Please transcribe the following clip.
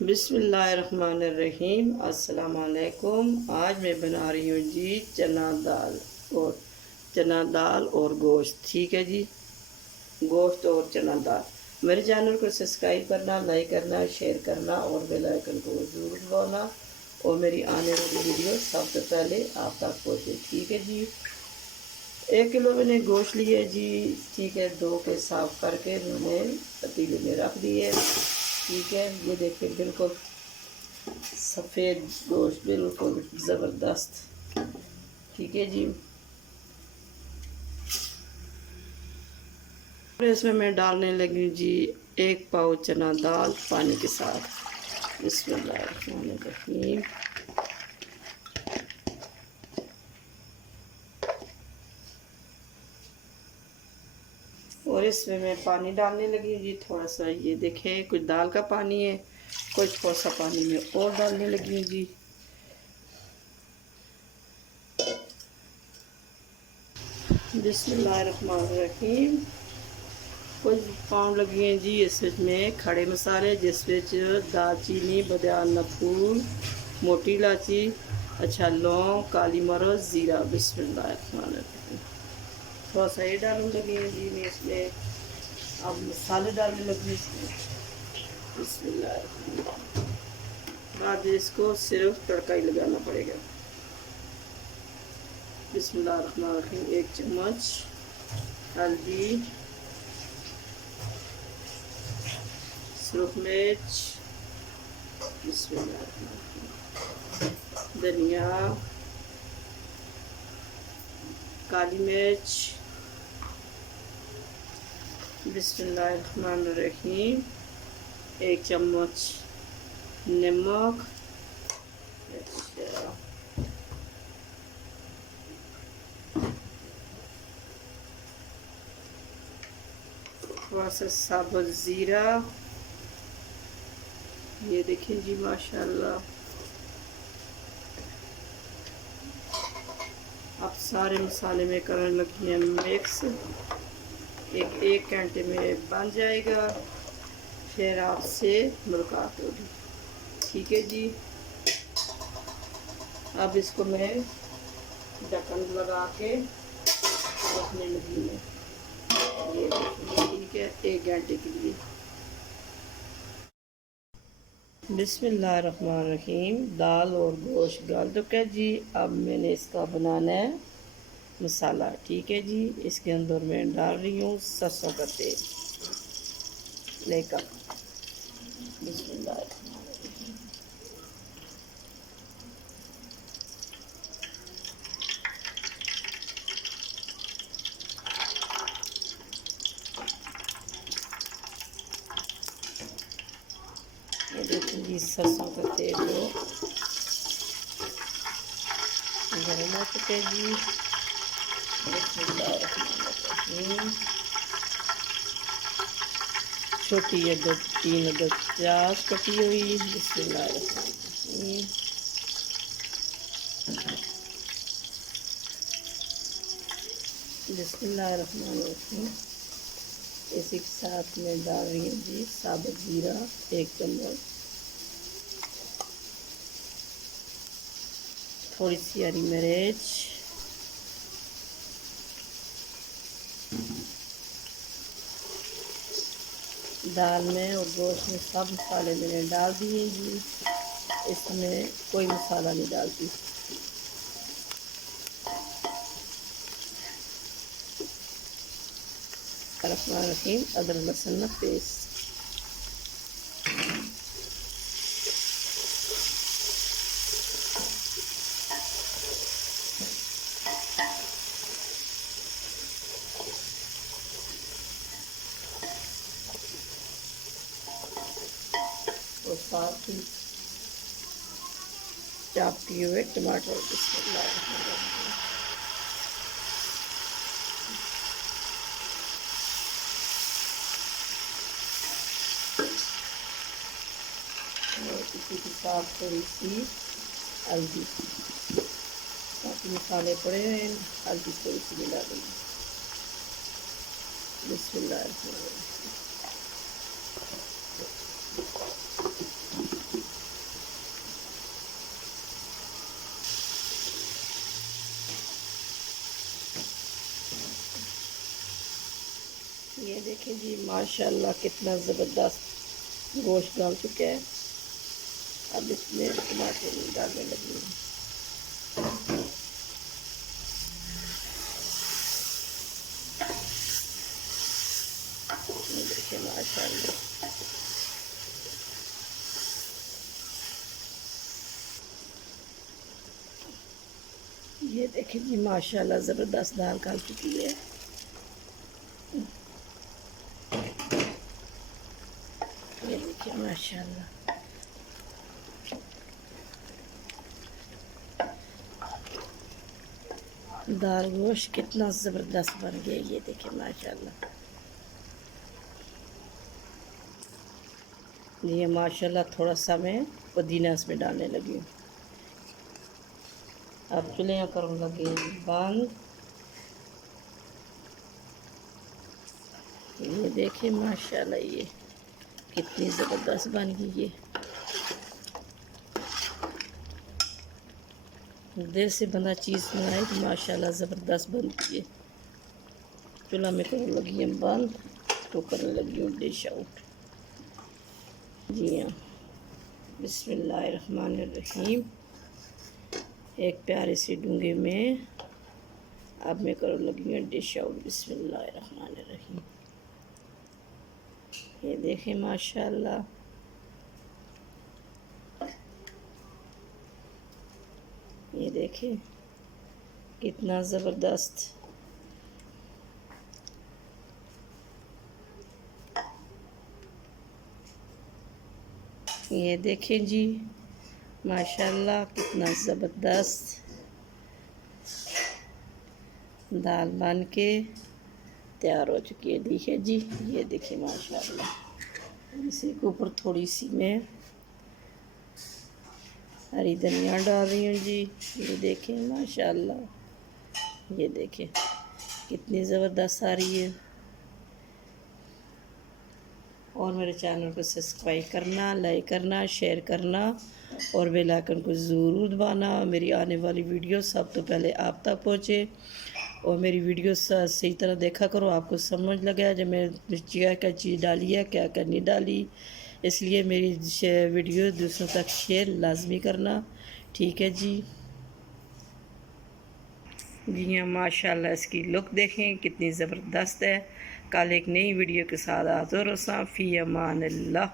बिस्मिल्लाहिर्रहमानिर्रहीम। अस्सलाम वालेकुम। आज मैं बना रही हूँ जी चना दाल और गोश्त। ठीक है जी, गोश्त और चना दाल। मेरे चैनल को सब्सक्राइब करना, लाइक करना, शेयर करना और बेल आइकन को ज़रूर दबाना और मेरी आने वाली वीडियो सबसे पहले आप तक पहुँचे। ठीक है जी। 1 किलो मैंने गोश्त लिए जी। ठीक है, धो के साफ़ करके मैंने पतीले में रख दिए। ठीक है, ये देखिए बिल्कुल सफ़ेद गोश्त, बिल्कुल ज़बरदस्त। ठीक है जी। और इसमें मैं डालने लगी जी 1 पाव चना दाल पानी के साथ। बिस्मिल्लाहिर्रहमानिर्रहीम। और इसमें मैं पानी डालने लगी जी थोड़ा सा। ये देखें, कुछ दाल का पानी है, कुछ थोड़ा सा पानी में और डालने लगी जी। बिस्मिल्लाहिर्रहमानिर्रहीम। कुछ पाउंड लगी हैं जी इसमें खड़े मसाले, जिस दालचीनी, बादाम, फूल, मोटी इलायची, अच्छा लौंग, काली मिर्च, ज़ीरा। बिस्मिल्लाहिर्रहमानिर्रहीम। थोड़ा सा ये डालने लगी हैं जी मैं इसमें। अब मसाले डालने लगी इसमें। बिस्मिल्लाहिर्रहमानिर्रहीम। बाद इसको सिर्फ तड़का ही लगाना पड़ेगा। बिस्मिल्लाहिर्रहमानिर्रहीम। 1 चम्मच हल्दी, सुरख मिर्च, धनिया, काली मिर्च। बिस्मिल्लाहिर्रहमानिर्रहीम। 1 चम्मच नमक। अच्छा, थोड़ा सा साबुत ज़ीरा। ये देखिए जी माशाल्लाह। अब सारे मसाले में करने लगी हैं मिक्स। एक घंटे में बन जाएगा, फिर आपसे मुलाकात होगी। ठीक है जी। अब इसको मैं ढक्कन लगा के रखने लगी मैं। ये देखिए, ठीक है, 1 घंटे के लिए। बिस्मिल्लाहिर्रहमानिर्रहीम। दाल और गोश्त गल चुका है जी। अब मैंने इसका बनाना है मसाला। ठीक है जी। इसके अंदर मैं डाल रही हूँ सरसों का तेल लेकर। बिस्मिल्लाहिर्रहमानिर्रहीम। ये देखिए जी सरसों का तेल गर्म हो चुका है जी। बिस्मिल्लाहिर्रहमानिर्रहीम। छोटी अदद 3 अदद प्याज कटी हुई। बिस्मिल्लाहिर्रहमानिर्रहीम। बिस्मिल्लाहिर्रहमानिर्रहीम। इसी के साथ में डाल रही हूँ जी साबुत ज़ीरा 1 चम्मच, थोड़ी सी हरी मिर्च, दाल में और गोश्त में सब मसाले मैंने डाल दिए जी। इसमें कोई मसाला नहीं डालती। रहीम। अदरक लहसुन पेस्ट। और साथ ही चॉप किए हुए टमाटर। बिस्मिल्लाहिर्रहमानिर्रहीम। और इसी के साथ थोड़ी सी हल्दी, बाकी मसाले पड़े हुए हैं, हल्दी थोड़ी सी मिला देंगे। बिस्मिल्लाहिर्रहमानिर्रहीम। देखिए जी माशाल्लाह कितना ज़बरदस्त गोश्त डाल चुका है। अब इसमें टमाटर डालने लगी हूँ। देखिए माशाल्लाह ये देखिए जी माशाल्लाह ज़बरदस्त दाल खा चुकी है। ये देखिए माशाल्लाह दाल गोश्त कितना ज़बरदस्त बन गया। ये देखिए माशाल्लाह ये माशाल्लाह थोड़ा सा मैं पुदीना इसमें डालने लगी हूँ। अब चूल्हे करूँ लगी बंद। ये देखिए माशाल्लाह ये कितनी ज़बरदस्त बन गई। ये दिल से बना चीज़ बनाए तो माशाल्लाह ज़बरदस्त बनती है। चूल्हा में करने लगी है बंद तो करने लगी हूँ डिश आउट। जी हाँ बिस्मिल्लाहिर्रहमानिर्रहीम। एक प्यारे से डूंगे में अब मैं करने लगी हूँ डिश आउट। बिस्मिल्लाहिर्रहमानिर्रहीम। ये देखें माशाल्लाह ये देखें कितना ज़बरदस्त। ये देखें जी माशाल्लाह कितना ज़बरदस्त दाल बन के तैयार हो चुकी है। देखिए जी ये देखिए माशाल्लाह इसी के ऊपर थोड़ी सी मैं हरी धनिया डाल रही हूँ जी। ये देखें माशाल्लाह ये देखें कितनी ज़बरदस्त आ रही है। और मेरे चैनल को सब्सक्राइब करना, लाइक करना, शेयर करना और बेल आइकन को ज़रूर दबाना। मेरी आने वाली वीडियो सब तो पहले आप तक पहुँचे और मेरी वीडियो सही तरह देखा करो, आपको समझ लगा जब मैं क्या क्या चीज़ डाली है क्या क्या नहीं डाली। इसलिए मेरी वीडियो दूसरों तक शेयर लाजमी करना। ठीक है जी। जी हाँ माशाल्लाह इसकी लुक देखें कितनी ज़बरदस्त है। कल एक नई वीडियो के साथ हाज़िर हों। फ़ी अमान अल्लाह।